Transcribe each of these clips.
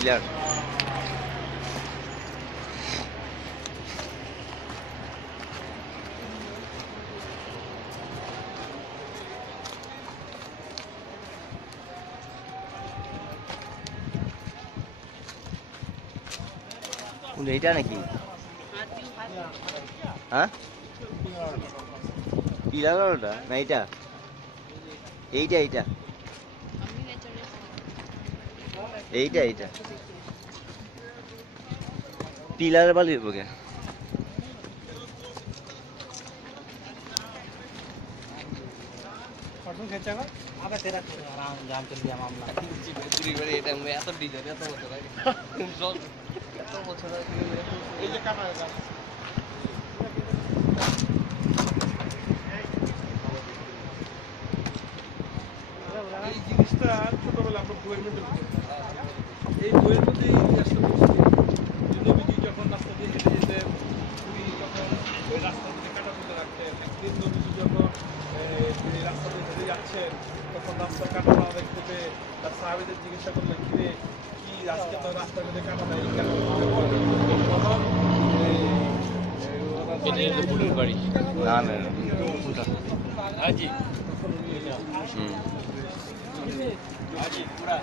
Pillar এইটা নাকি? হ্যাঁ পিলার ওটা না এইটা? এইটা এইটা এইটা এইটা पिलर वाली हो गया फोटो खींचेगा अबे तेरा आराम जाम चल गया मामला पूरी बड़ी এটা मैं এত ডিজাইন এত বছর আগে এত বছর আগে এই যে কাটা এটা এই জিনিসটা ছোটবেলা আমরা বইয়ের মধ্যে এই বইয়ের মধ্যে ইতিহাসটা পড়ছি নবীজি যখন রাস্তা দিয়ে হেঁটে যেতেন পুরী যখন ওই রাস্তা থেকে কাটা তুলে রাখতেন একদিন নবীজি যখন এই রাস্তা দিয়ে হেঁটে যাচ্ছেন তখন রাস্তার কাটা না দেখতে পেয়ে তার সাহাবীদের জিজ্ঞাসা করলেন কিরে কি আজকে তো রাস্তার মধ্যে কাটা নাই কেন তখন এটা বুড়ির বাড়ি না না আজি আজি পুরা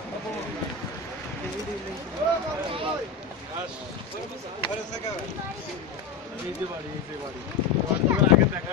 আগে দেখা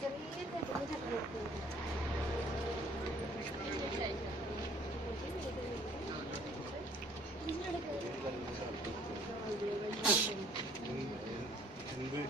चलिए